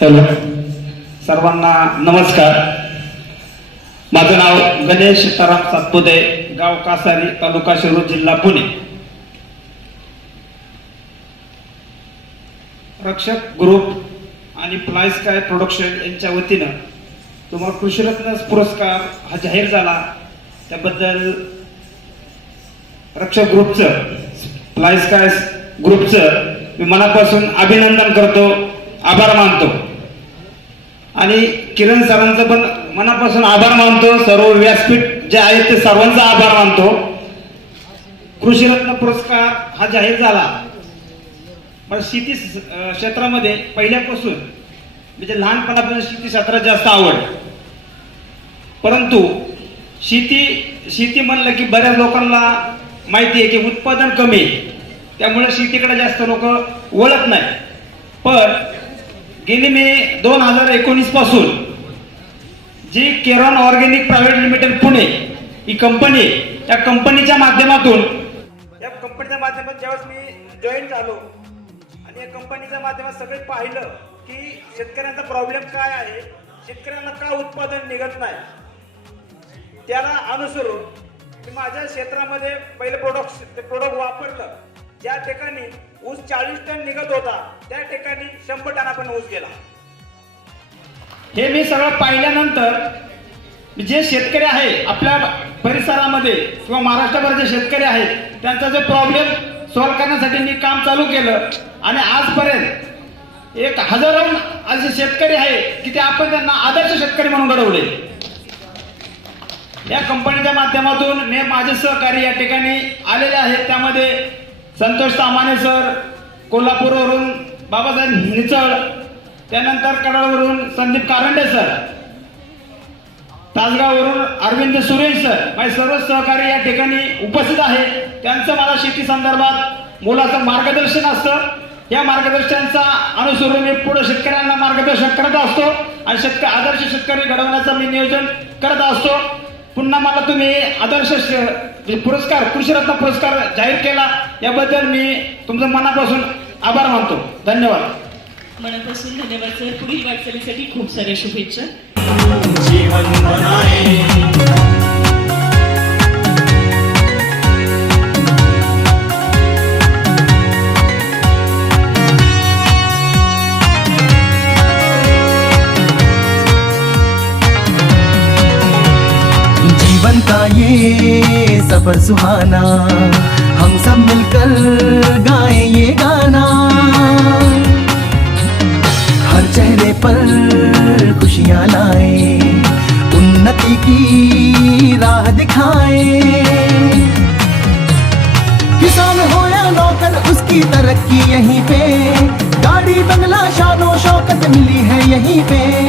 Hello. सर्वांना नमस्कार. माझं नाव गणेश सीताराम सातपुते गाव कासारी तालुका शिरूर जिल्हा पुणे. रक्षक ग्रुप आणि फ्लाय स्काय प्रोडक्शन यांच्या वतीनं तुम्हाला कृषीरत्न पुरस्कार हा जाहीर झाला. त्याबद्दल रक्षक ग्रुपचं फ्लाय स्काय ग्रुपचं मी मनापासून अभिनंदन करतो. आभार मानतो. आणि किरण सरांचं पण मनापासून आभार मानतो. सर्व व्यासपीठ जे आहेत ते सर्वांचा आभार मानतो. कृषीरत्न पुरस्कार हा जाहीर झाला. पण शेती क्षेत्रामध्ये पहिल्यापासून म्हणजे लहानपणापासून शेती क्षेत्रात जास्त आवड. परंतु शेती शेती म्हणलं की बऱ्याच लोकांना माहिती आहे की उत्पादन कमी आहे. त्यामुळे शेतीकडे जास्त लोक वळत नाही. पण गेली मी दोन हजार एकोणीसपासून जी Keron organic private limited Pune ही कंपनी या त्या कंपनीच्या माध्यमातून या कंपनीच्या माध्यमात ज्यावेळेस मी जॉईन झालो आणि या कंपनीच्या माध्यमात सगळे पाहिलं की शेतकऱ्यांचा प्रॉब्लेम काय आहे शेतकऱ्यांना का उत्पादन निघत नाही त्याला अनुसरून मी माझ्या क्षेत्रामध्ये पहिले प्रोडक्ट ते प्रोडक्ट वापरलं. ज्या ठिकाणी ऊस चाळीस टन निघत होता त्या ठिकाणी शंभर टनापर्यंत ऊस गेला. हे मी सगळं पाहिल्यानंतर जे शेतकरी आहे आपल्या परिसरामध्ये किंवा महाराष्ट्रभर जे शेतकरी आहेत त्यांचा जो प्रॉब्लेम सॉल्व्ह करण्यासाठी मी काम चालू केलं. आणि आजपर्यंत एक हजारो असे शेतकरी आहे की ते आपण त्यांना आदर्श शेतकरी म्हणून घडवले. या कंपनीच्या माध्यमातून मी माझे सहकारी या ठिकाणी आलेले आहेत. त्यामध्ये संतोष तामाने सर कोल्हापूरवरून बाबासाहेब निचळ त्यानंतर कडाळवरून संदीप कारंडे सर तासगाववरून अरविंद सुरेश सर माझे सर्व सहकारी या ठिकाणी उपस्थित आहे. त्यांचं मला शेती संदर्भात मुलाचं मार्गदर्शन असतं. या मार्गदर्शनाचा अनुसरून मी पुढे शेतकऱ्यांना मार्गदर्शन करत असतो आणि शेतकरी आदर्श शेतकरी घडवण्याचं मी नियोजन करत असतो. पुन्हा मला तुम्ही आदर्श श- पुरस्कार कृषीरत्न पुरस्कार जाहीर केला. याबद्दल मी तुमचं मनापासून आभार मानतो. धन्यवाद. मनापासून धन्यवाद सर. पुढील वाटचालीसाठी खूप साऱ्या शुभेच्छा. ये सफ़र सुहाना। हम सब मिलकर गाएँ ये गाना। हर चेहरे पर खुशियाँ लाए, उन्नति की राह दिखाए। किसान हो या नौकर, उसकी तरक्की यहीं पे। गाड़ी बंगला, शानो, शौकत मिली है यहीं पे।